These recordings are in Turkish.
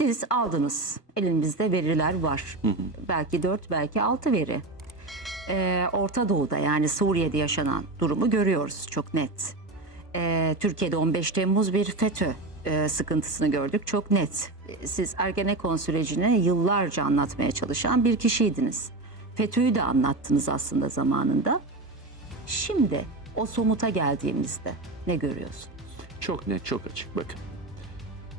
Siz aldınız. Elimizde veriler var. Belki 4, belki 6 veri. Ee, Orta Doğu'da yani Suriye'de yaşanan durumu görüyoruz çok net. Ee, Türkiye'de 15 Temmuz bir FETÖ e, sıkıntısını gördük çok net. Siz Ergenekon sürecini yıllarca anlatmaya çalışan bir kişiydiniz. FETÖ'yü de anlattınız aslında zamanında. Şimdi o somuta geldiğimizde ne görüyorsun? Çok net, çok açık. Bakın.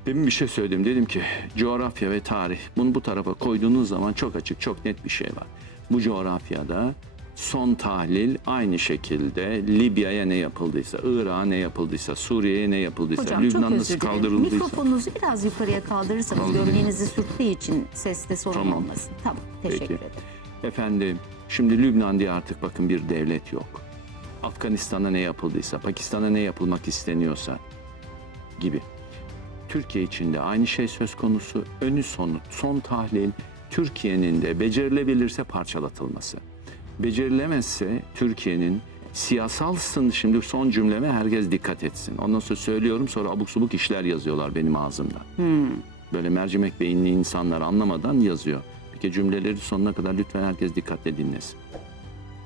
Demin bir şey söyledim. Dedim ki coğrafya ve tarih bunu bu tarafa koyduğunuz zaman çok açık, çok net bir şey var. Bu coğrafyada son tahlil aynı şekilde Libya'ya ne yapıldıysa, Irak'a ne yapıldıysa, Suriye'ye ne yapıldıysa, Hocam Lübnan nasıl kaldırıldıysa. Mikrofonunuzu biraz yukarıya kaldırırsanız Kaldırayım. gömleğinizi sürttüğü için seste sorun Tamam. olmasın. Tamam teşekkür Peki. ederim. Efendim şimdi Lübnan diye artık bakın bir devlet yok. Afganistan'a ne yapıldıysa, Pakistan'a ne yapılmak isteniyorsa gibi. Türkiye için de aynı şey söz konusu. Önü sonu, son tahlil Türkiye'nin de becerilebilirse parçalatılması. Becerilemezse Türkiye'nin siyasal sın şimdi son cümleme herkes dikkat etsin. Ondan sonra söylüyorum sonra abuk subuk işler yazıyorlar benim ağzımdan. Böyle mercimek beyinli insanlar anlamadan yazıyor. Kere cümleleri sonuna kadar lütfen herkes dikkatle dinlesin.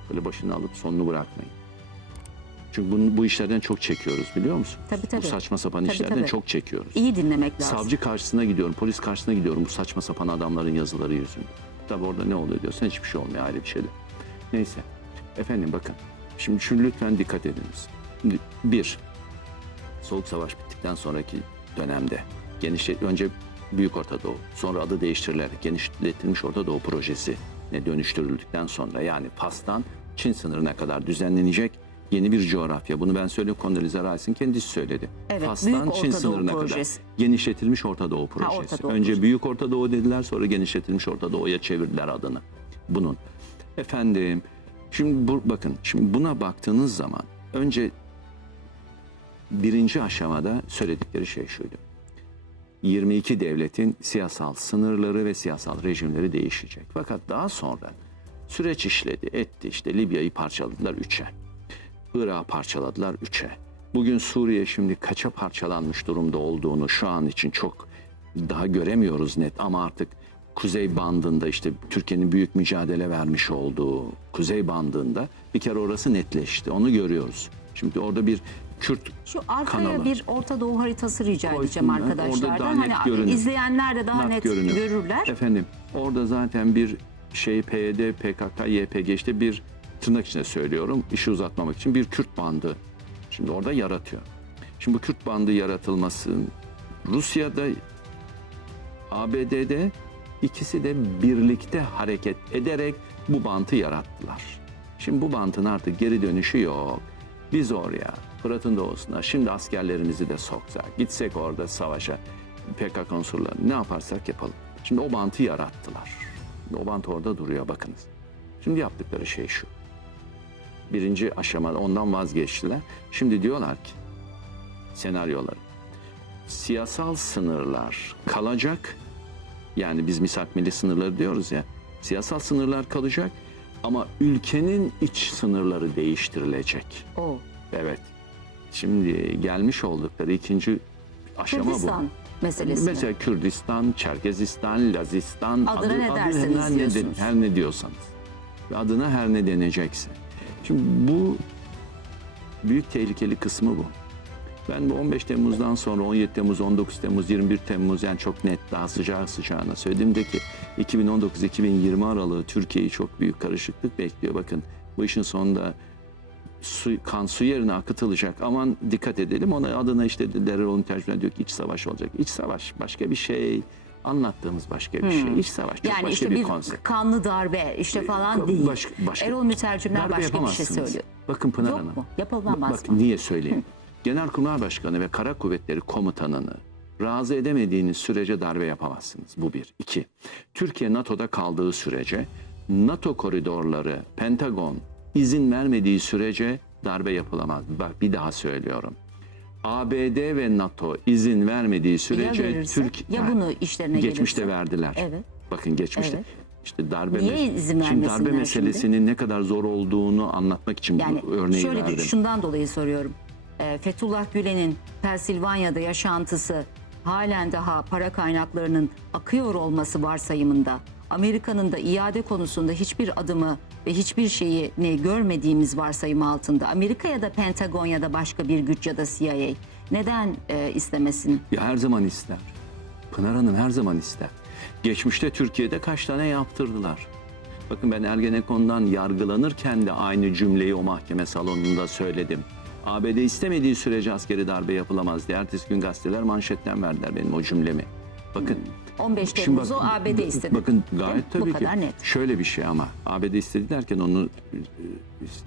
Böyle başını alıp sonunu bırakmayın. Çünkü bunu, bu işlerden çok çekiyoruz biliyor musun? Tabii, tabii. Bu saçma sapan Tabii, işlerden tabii. çok çekiyoruz. İyi dinlemek lazım. Savcı karşısına gidiyorum, polis karşısına gidiyorum bu saçma sapan adamların yazıları yüzünden. Tabii orada ne oluyor diyorsan hiçbir şey olmuyor ayrı bir şey de. Neyse. Efendim bakın. Şimdi şu lütfen dikkat ediniz. Şimdi bir, Soğuk Savaş bittikten sonraki dönemde genişlet önce Büyük Orta Doğu, sonra adı değiştirilerek genişletilmiş Orta Doğu projesi ne dönüştürüldükten sonra yani Fas'tan Çin sınırına kadar düzenlenecek yeni bir coğrafya. Bunu ben söyleyeyim Condoleezza Rice'in kendisi söyledi. Evet, Fas'tan Büyük Çin Orta Doğu sınırına projesi. kadar genişletilmiş Orta Doğu projesi. Orta Doğu Önce projesi. Büyük Orta Doğu dediler sonra genişletilmiş Orta Doğu'ya çevirdiler adını. Bunun. Efendim şimdi bu, bakın şimdi buna baktığınız zaman önce birinci aşamada söyledikleri şey şuydu. 22 devletin siyasal sınırları ve siyasal rejimleri değişecek. Fakat daha sonra süreç işledi, etti. İşte Libya'yı parçaladılar üçe. Irak'ı parçaladılar üçe. Bugün Suriye şimdi kaça parçalanmış durumda olduğunu şu an için çok daha göremiyoruz net ama artık kuzey bandında işte Türkiye'nin büyük mücadele vermiş olduğu kuzey bandında bir kere orası netleşti. Onu görüyoruz. Şimdi orada bir Kürt Şu arkaya kanalı. bir Orta Doğu haritası rica edeceğim Koysunlar. Orada arkadaşlardan. net Hani görünür. izleyenler de daha net, görünür. görürler. Efendim orada zaten bir şey PYD, PKK, YPG işte bir tırnak içinde söylüyorum işi uzatmamak için bir Kürt bandı şimdi orada yaratıyor. Şimdi bu Kürt bandı yaratılması Rusya'da ABD'de ikisi de birlikte hareket ederek bu bantı yarattılar. Şimdi bu bantın artık geri dönüşü yok. Biz oraya Fırat'ın doğusuna şimdi askerlerimizi de soksak, gitsek orada savaşa PKK unsurlarını ne yaparsak yapalım. Şimdi o bantı yarattılar. O bant orada duruyor bakınız. Şimdi yaptıkları şey şu. Birinci aşamada ondan vazgeçtiler. Şimdi diyorlar ki senaryoları. Siyasal sınırlar kalacak. Yani biz misak milli sınırları diyoruz ya. Siyasal sınırlar kalacak ama ülkenin iç sınırları değiştirilecek. O. Evet. Şimdi gelmiş oldukları ikinci aşama Kürdistan bu. meselesi. Mesela Kürdistan, Çerkezistan, Lazistan Adına ne derseniz her ne, her ne diyorsanız. Adına her ne denecekse. Şimdi bu büyük tehlikeli kısmı bu. Ben bu 15 Temmuz'dan sonra 17 Temmuz, 19 Temmuz, 21 Temmuz yani çok net daha sıcağı sıcağına söylediğimde ki 2019-2020 aralığı Türkiye'yi çok büyük karışıklık bekliyor. Bakın bu işin sonunda su, kan su yerine akıtılacak. Aman dikkat edelim. Ona adına işte Dereroğlu'nun tercümanı diyor ki iç savaş olacak. İç savaş başka bir şey. Anlattığımız başka bir şey. İç savaş çok Hmm. yani başka işte bir, bir konsept. kanlı darbe işte falan Ka- değil. başka- başka- Erol Mütercimler başka bir şey söylüyor. Bakın Pınar Yok Hanım. mu? Yapılamaz Bak mı? niye söyleyeyim. Genelkurmay Başkanı ve Kara Kuvvetleri Komutanını razı edemediğiniz sürece darbe yapamazsınız. Bu bir. İki, Türkiye NATO'da kaldığı sürece NATO koridorları, Pentagon izin vermediği sürece darbe yapılamaz. Bak bir daha söylüyorum. ABD ve NATO izin vermediği sürece verirse? Türk Ya bunu işlerine geçmişte gelirse? verdiler. Evet. Bakın geçmişte. Evet. İşte darbe Niye izin Şimdi darbe meselesinin ne kadar zor olduğunu anlatmak için Yani bu örneği şöyle verdim. şundan dolayı soruyorum. Ee, Fethullah Gülen'in Pensilvanya'da yaşantısı halen daha para kaynaklarının akıyor olması varsayımında Amerika'nın da iade konusunda hiçbir adımı ve hiçbir şeyi ne görmediğimiz varsayım altında Amerika ya da Pentagon ya da başka bir güç ya da CIA neden e, istemesin? Ya her zaman ister. Pınar Hanım her zaman ister. Geçmişte Türkiye'de kaç tane yaptırdılar. Bakın ben Ergenekon'dan yargılanırken de aynı cümleyi o mahkeme salonunda söyledim. ABD istemediği sürece askeri darbe yapılamaz. Ertesi gün gazeteler manşetten verdiler benim o cümlemi. Bakın 15 Şimdi Temmuz'u bak- ABD istedi. Bakın gayet Bu tabii ki. kadar net. Şöyle bir şey ama ABD istedi derken onu e,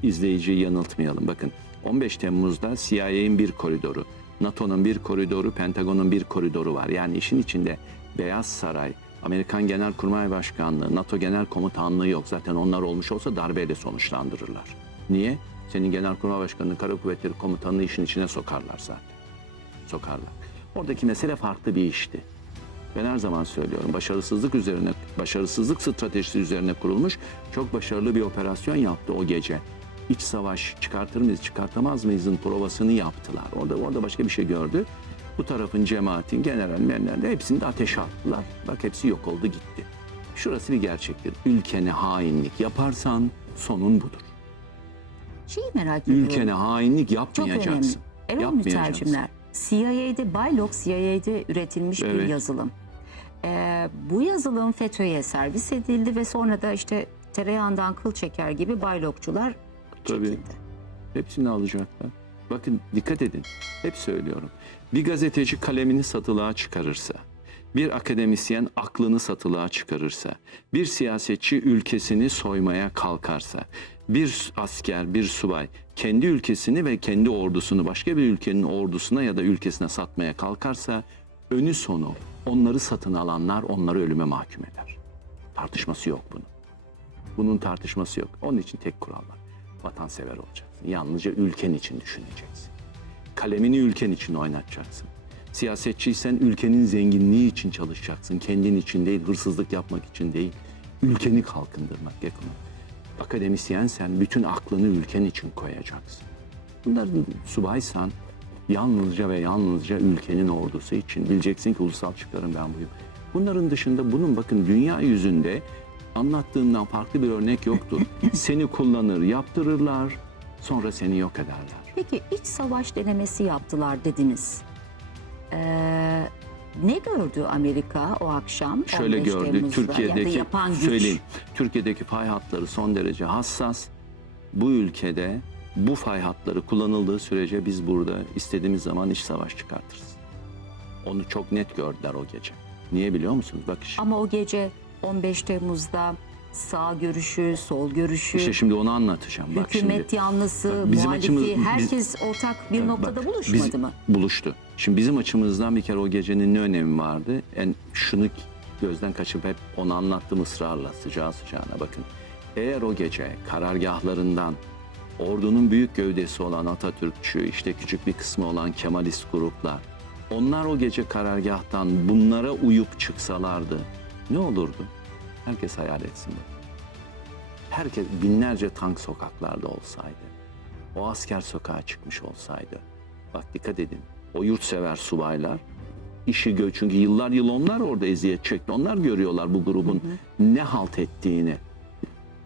izleyiciyi yanıltmayalım. Bakın 15 Temmuz'da CIA'nin bir koridoru, NATO'nun bir koridoru, Pentagon'un bir koridoru var. Yani işin içinde Beyaz Saray, Amerikan Genelkurmay Başkanlığı, NATO Genel Komutanlığı yok. Zaten onlar olmuş olsa darbeyle sonuçlandırırlar. Niye? Senin Genelkurmay Başkanı'nı Kara Kuvvetleri Komutanlığı işin içine sokarlar zaten. Sokarlar. Oradaki mesele farklı bir işti. Ben her zaman söylüyorum başarısızlık üzerine, başarısızlık stratejisi üzerine kurulmuş çok başarılı bir operasyon yaptı o gece. İç savaş çıkartır mıyız, çıkartamaz mıyızın provasını yaptılar. Orada orada başka bir şey gördü. Bu tarafın cemaatin, general menler de hepsini de ateşe attılar. Bak hepsi yok oldu gitti. Şurası bir gerçektir. Ülkene hainlik yaparsan sonun budur. Şeyi merak ediyorum. Ülkene hainlik Çok yapmayacaksın. önemli. Erol mütercimler. CIA'de, Bylock CIA'de üretilmiş bir Evet. yazılım. Ee, bu yazılım FETÖ'ye servis edildi ve sonra da işte tereyağından kıl çeker gibi Bylockçular Tabii. çekildi. Hepsini alacaklar. Bakın dikkat edin. Hep söylüyorum. Bir gazeteci kalemini satılığa çıkarırsa, bir akademisyen aklını satılığa çıkarırsa, bir siyasetçi ülkesini soymaya kalkarsa, bir asker, bir subay kendi ülkesini ve kendi ordusunu başka bir ülkenin ordusuna ya da ülkesine satmaya kalkarsa önü sonu onları satın alanlar onları ölüme mahkum eder. Tartışması yok bunun. Bunun tartışması yok. Onun için tek kural var. Vatansever olacaksın. Yalnızca ülken için düşüneceksin. Kalemini ülken için oynatacaksın. Siyasetçiysen ülkenin zenginliği için çalışacaksın. Kendin için değil, hırsızlık yapmak için değil. Ülkeni kalkındırmak ekonomi. Akademisyensen bütün aklını ülken için koyacaksın. Bunların subaysan yalnızca ve yalnızca ülkenin ordusu için bileceksin ki ulusal çıkarım ben buyum. Bunların dışında bunun bakın dünya yüzünde anlattığımdan farklı bir örnek yoktur. seni kullanır, yaptırırlar, sonra seni yok ederler. Peki iç savaş denemesi yaptılar dediniz. Ee, ne gördü Amerika o akşam? Şöyle 15 gördük Temmuz'da? Türkiye'deki yapan güç. söyleyeyim. Türkiye'deki fay hatları son derece hassas. Bu ülkede bu fay hatları kullanıldığı sürece biz burada istediğimiz zaman iç savaş çıkartırız. Onu çok net gördüler o gece. Niye biliyor musunuz? Bak şimdi. Ama o gece 15 Temmuz'da sağ görüşü, sol görüşü, İşte şimdi onu anlatacağım. Bak hükümet şimdi. yanlısı, Bak, bizim muhalifi, açımız- biz- herkes ortak bir noktada bak, buluşmadı biz- mı? Buluştu. Şimdi bizim açımızdan bir kere o gecenin ne önemi vardı? En şunu gözden kaçıp hep onu anlattım ısrarla sıcağı sıcağına bakın. Eğer o gece karargahlarından ordunun büyük gövdesi olan Atatürkçü, işte küçük bir kısmı olan Kemalist gruplar, onlar o gece karargahtan bunlara uyup çıksalardı ne olurdu? Herkes hayal etsin. Herkes binlerce tank sokaklarda olsaydı, o asker sokağa çıkmış olsaydı, bak dikkat edin, o yurtsever subaylar işi gö çünkü yıllar yıl onlar orada eziyet çekti. Onlar görüyorlar bu grubun ne halt ettiğini.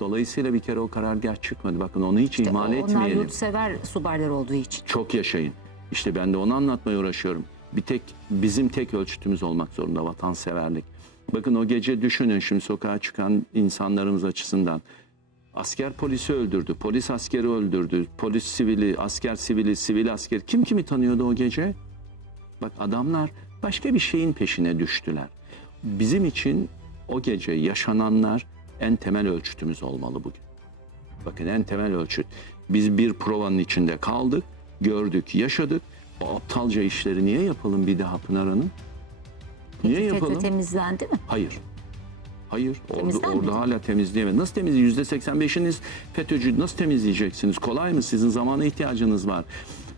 Dolayısıyla bir kere o karargah çıkmadı. Bakın onu hiç İşte ihmal onlar etmeyelim. yurtsever subaylar olduğu için. Çok yaşayın. İşte ben de onu anlatmaya uğraşıyorum. Bir tek bizim tek ölçütümüz olmak zorunda vatanseverlik. Bakın o gece düşünün şimdi sokağa çıkan insanlarımız açısından. Asker polisi öldürdü, polis askeri öldürdü, polis sivili, asker sivili, sivil asker. Kim kimi tanıyordu o gece? Bak adamlar başka bir şeyin peşine düştüler. Bizim için o gece yaşananlar en temel ölçütümüz olmalı bugün. Bakın en temel ölçüt. Biz bir provanın içinde kaldık, gördük, yaşadık. O aptalca işleri niye yapalım bir daha Pınar Hanım? Niye Peki yapalım? temizlendi mi? Hayır. Hayır. Orada, orada hala temizleyemez. Nasıl temizleyeceksiniz? Yüzde 85'iniz FETÖ'cü. Nasıl temizleyeceksiniz? Kolay mı? Sizin zamana ihtiyacınız var.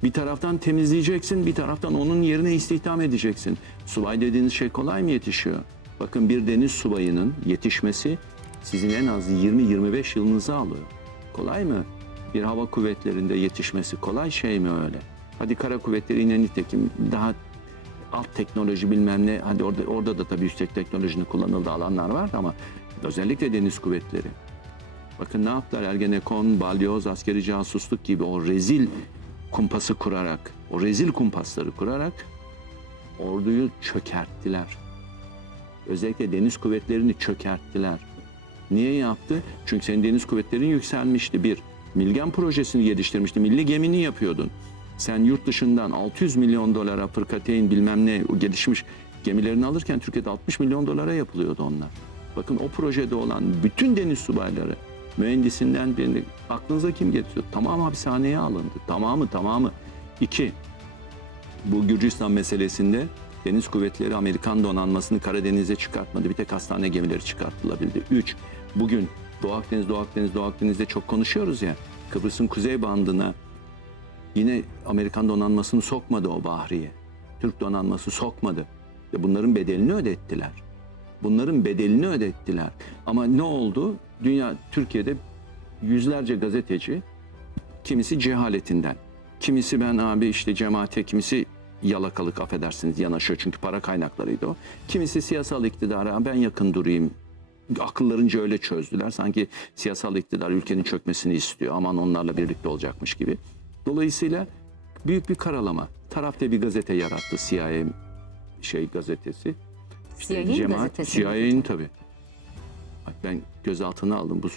Bir taraftan temizleyeceksin, bir taraftan onun yerine istihdam edeceksin. Subay dediğiniz şey kolay mı yetişiyor? Bakın bir deniz subayının yetişmesi sizin en az 20-25 yılınızı alıyor. Kolay mı? Bir hava kuvvetlerinde yetişmesi kolay şey mi öyle? Hadi kara kuvvetleri yine nitekim daha alt teknoloji bilmem ne. Hadi orada orada da tabii yüksek teknolojinin kullanıldığı alanlar var ama özellikle deniz kuvvetleri. Bakın ne yaptılar? Ergenekon, balyoz, askeri casusluk gibi o rezil kumpası kurarak, o rezil kumpasları kurarak orduyu çökerttiler. Özellikle deniz kuvvetlerini çökerttiler. Niye yaptı? Çünkü senin deniz kuvvetlerin yükselmişti. Bir, Milgen projesini geliştirmişti. Milli gemini yapıyordun. Sen yurt dışından 600 milyon dolara fırkateyn bilmem ne o gelişmiş gemilerini alırken Türkiye'de 60 milyon dolara yapılıyordu onlar. Bakın o projede olan bütün deniz subayları mühendisinden birini aklınıza kim getiriyor? Tamamı hapishaneye alındı. Tamamı tamamı. İki, bu Gürcistan meselesinde deniz kuvvetleri Amerikan donanmasını Karadeniz'e çıkartmadı. Bir tek hastane gemileri çıkartılabildi. Üç, bugün Doğu Akdeniz, Doğu Akdeniz, Doğu Akdeniz'de çok konuşuyoruz ya. Kıbrıs'ın kuzey bandına yine Amerikan donanmasını sokmadı o Bahriye. Türk donanması sokmadı. Ve bunların bedelini ödettiler. Bunların bedelini ödettiler. Ama ne oldu? Dünya, Türkiye'de yüzlerce gazeteci kimisi cehaletinden, kimisi ben abi işte cemaate, kimisi yalakalık affedersiniz yanaşıyor çünkü para kaynaklarıydı o. Kimisi siyasal iktidara ben yakın durayım. Akıllarınca öyle çözdüler. Sanki siyasal iktidar ülkenin çökmesini istiyor. Aman onlarla birlikte olacakmış gibi. Dolayısıyla büyük bir karalama. Tarafta bir gazete yarattı CIA şey gazetesi. CIA'nin gazetesi. mi? CIA'nin tabii. Bak Ben gözaltına aldım bu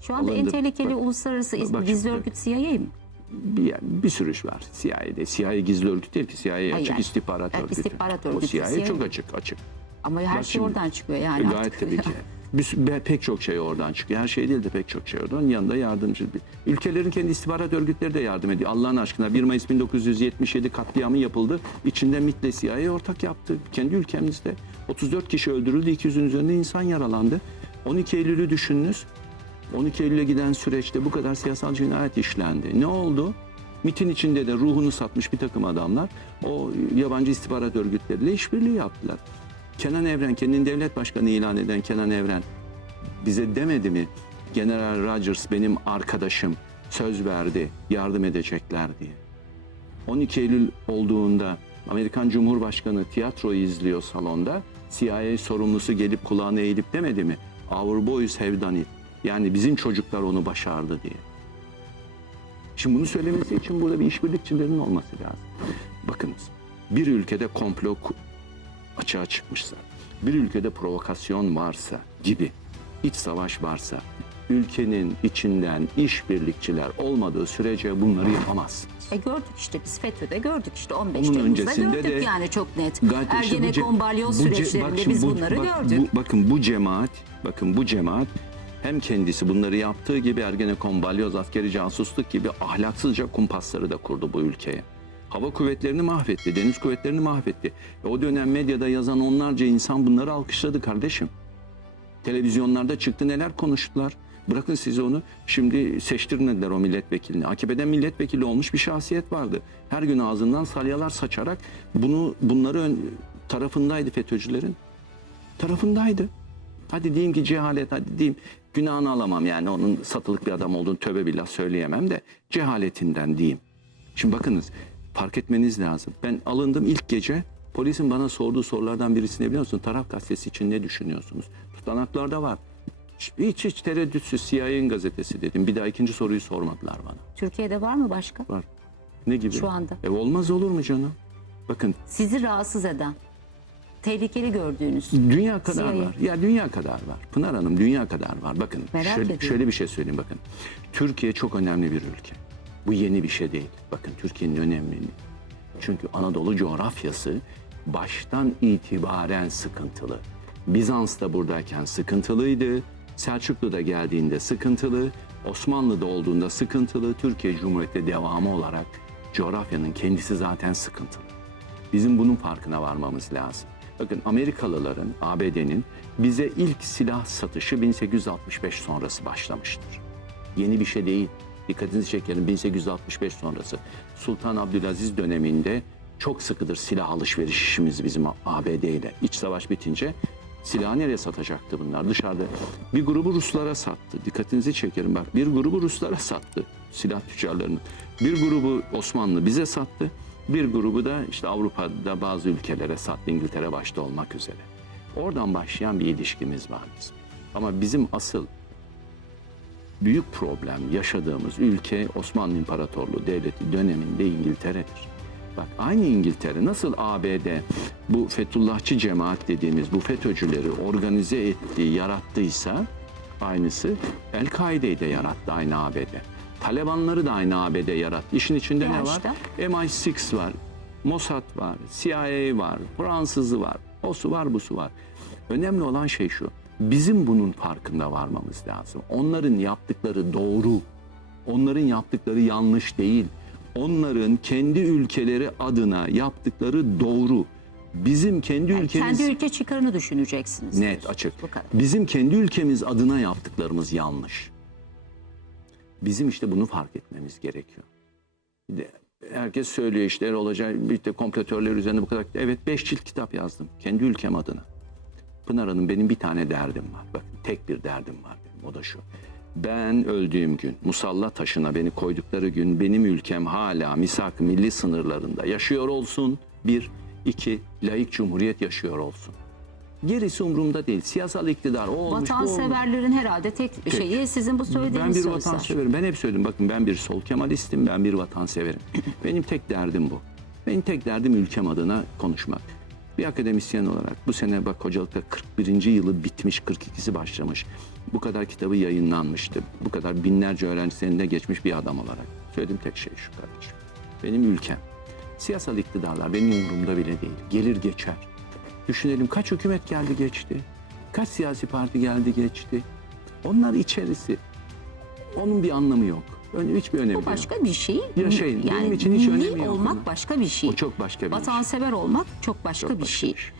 Şu anda en alındı. tehlikeli Bak- uluslararası bak şimdi. gizli örgüt CIA mi? bir, bir sürü iş var CIA'de. CIA gizli örgüt değil ki. CIA açık yani. istihbarat örgütü. istihbarat O örgütü, CIA, CIA. çok açık açık. Ama her Bak şey şimdi, oradan çıkıyor yani. E, artık. Gayet tabii ki. Bir, pek çok şey oradan çıkıyor. Her şey değil de pek çok şey oradan. Yanında yardımcı. bir- Ülkelerin kendi istihbarat örgütleri de yardım ediyor. Allah'ın aşkına 1 Mayıs 1977 katliamı yapıldı. İçinde MIT'le CIA ortak yaptı. Kendi ülkemizde. 34 kişi öldürüldü. 200'ün üzerinde insan yaralandı. 12 Eylül'ü düşününüz. 12 Eylül'e giden süreçte bu kadar siyasal cinayet işlendi. Ne oldu? MIT'in içinde de ruhunu satmış bir takım adamlar o yabancı istihbarat örgütleriyle işbirliği yaptılar. Kenan Evren, kendini devlet başkanı ilan eden Kenan Evren bize demedi mi? General Rogers benim arkadaşım söz verdi yardım edecekler diye. 12 Eylül olduğunda Amerikan Cumhurbaşkanı tiyatroyu izliyor salonda. CIA sorumlusu gelip kulağına eğilip demedi mi? Our boys have done it. Yani bizim çocuklar onu başardı diye. Şimdi bunu söylemesi için burada bir işbirlikçilerin olması lazım. Bakınız bir ülkede komplo açığa çıkmışsa, bir ülkede provokasyon varsa gibi, iç savaş varsa, ülkenin içinden işbirlikçiler olmadığı sürece bunları yapamazsınız. E gördük işte biz FETÖ'de gördük işte 15 Onun Temmuz'da gördük de- yani çok net. Gayet işte bu Ergenekon balyoz bu bak süreçlerinde şimdi biz bu- bunları bak- gördük. bu- bakın bu cemaat, bakın bu cemaat hem kendisi bunları yaptığı gibi Ergenekon, balyoz, askeri casusluk gibi ahlaksızca kumpasları da kurdu bu ülkeye. Hava kuvvetlerini mahvetti, deniz kuvvetlerini mahvetti. E o dönem medyada yazan onlarca insan bunları alkışladı kardeşim. Televizyonlarda çıktı neler konuştular. Bırakın siz onu. Şimdi seçtirmediler o milletvekilini. AKP'den milletvekili olmuş bir şahsiyet vardı. Her gün ağzından salyalar saçarak bunu bunları ön, tarafındaydı FETÖ'cülerin. Tarafındaydı. Hadi diyeyim ki cehalet, hadi diyeyim günahını alamam yani onun satılık bir adam olduğunu tövbe billah söyleyemem de cehaletinden diyeyim. Şimdi bakınız fark etmeniz lazım. Ben alındım ilk gece polisin bana sorduğu sorulardan birisine biliyor musun? Taraf gazetesi için ne düşünüyorsunuz? Tutanaklarda var. Hiç hiç tereddütsüz CIA'nin gazetesi dedim. Bir daha ikinci soruyu sormadılar bana. Türkiye'de var mı başka? Var. Ne gibi? Şu anda. E olmaz olur mu canım? Bakın Sizi rahatsız eden, tehlikeli gördüğünüz. Dünya kadar CIA. var. Ya dünya kadar var. Pınar Hanım dünya kadar var. Bakın Merak şöyle, ediyorum. şöyle bir şey söyleyeyim bakın. Türkiye çok önemli bir ülke. Bu yeni bir şey değil. Bakın Türkiye'nin önemli. Çünkü Anadolu coğrafyası baştan itibaren sıkıntılı. Bizans da buradayken sıkıntılıydı. Selçuklu da geldiğinde sıkıntılı. Osmanlı'da olduğunda sıkıntılı. Türkiye Cumhuriyeti devamı olarak coğrafyanın kendisi zaten sıkıntılı. Bizim bunun farkına varmamız lazım. Bakın Amerikalıların, ABD'nin bize ilk silah satışı 1865 sonrası başlamıştır. Yeni bir şey değil. Dikkatinizi çekelim 1865 sonrası. Sultan Abdülaziz döneminde çok sıkıdır silah alışveriş işimiz bizim ABD ile. İç savaş bitince silahı nereye satacaktı bunlar? Dışarıda bir grubu Ruslara sattı. Dikkatinizi çekerim bak bir grubu Ruslara sattı silah tüccarlarının. Bir grubu Osmanlı bize sattı. Bir grubu da işte Avrupa'da bazı ülkelere sattı, İngiltere başta olmak üzere. Oradan başlayan bir ilişkimiz var bizim. Ama bizim asıl büyük problem yaşadığımız ülke Osmanlı İmparatorluğu Devleti döneminde İngiltere'dir. Bak aynı İngiltere nasıl ABD bu Fethullahçı cemaat dediğimiz bu FETÖ'cüleri organize etti, yarattıysa aynısı El-Kaide'yi de yarattı aynı ABD. Talibanları da aynı ABD yarattı. İşin içinde ne var? Yaşta. MI6 var, Mossad var, CIA var, Fransızı var, o su var, bu su var. Önemli olan şey şu, bizim bunun farkında varmamız lazım. Onların yaptıkları doğru, onların yaptıkları yanlış değil. Onların kendi ülkeleri adına yaptıkları doğru. Bizim kendi Yani ülkemiz kendi ülke çıkarını düşüneceksiniz. net açık. Bizim kendi ülkemiz adına yaptıklarımız yanlış. Bizim işte bunu fark etmemiz gerekiyor. Bir de herkes söylüyor işte Erol Hoca bir de kompletörler üzerine bu kadar. Evet beş cilt kitap yazdım kendi ülkem adına. Pınar Hanım benim bir tane derdim var. Bakın tek bir derdim var benim. O da şu. Ben öldüğüm gün musalla taşına beni koydukları gün benim ülkem hala misak milli sınırlarında yaşıyor olsun. Bir, iki, laik cumhuriyet yaşıyor olsun. Gerisi umurumda değil. Siyasal iktidar o olmuş bu olmuş. Vatanseverlerin herhalde tek, şeyi sizin bu söylediğiniz Ben bir sözler. vatanseverim. Ben hep söyledim. Bakın ben bir sol kemalistim. Ben bir vatanseverim. Benim tek derdim bu. Benim tek derdim ülkem adına konuşmak. Bir akademisyen olarak bu sene bak hocalıkta 41. yılı bitmiş, 42'si başlamış. Bu kadar kitabı yayınlanmıştı. Bu kadar binlerce öğrencinin de geçmiş bir adam olarak. Söylediğim tek şey şu kardeşim. Benim ülkem. Siyasal iktidarlar benim umurumda bile değil. Gelir geçer. Düşünelim kaç hükümet geldi geçti. Kaç siyasi parti geldi geçti. Onlar içerisi. Onun bir anlamı yok. Ön- Hiçbir önemi Bu yok. başka bir şey. Yaşayın. Yani Benim için hiç milli önemi yok olmak başka bir şey. O çok başka bir iş. Vatansever olmak çok başka Çok bir başka şey. bir şey.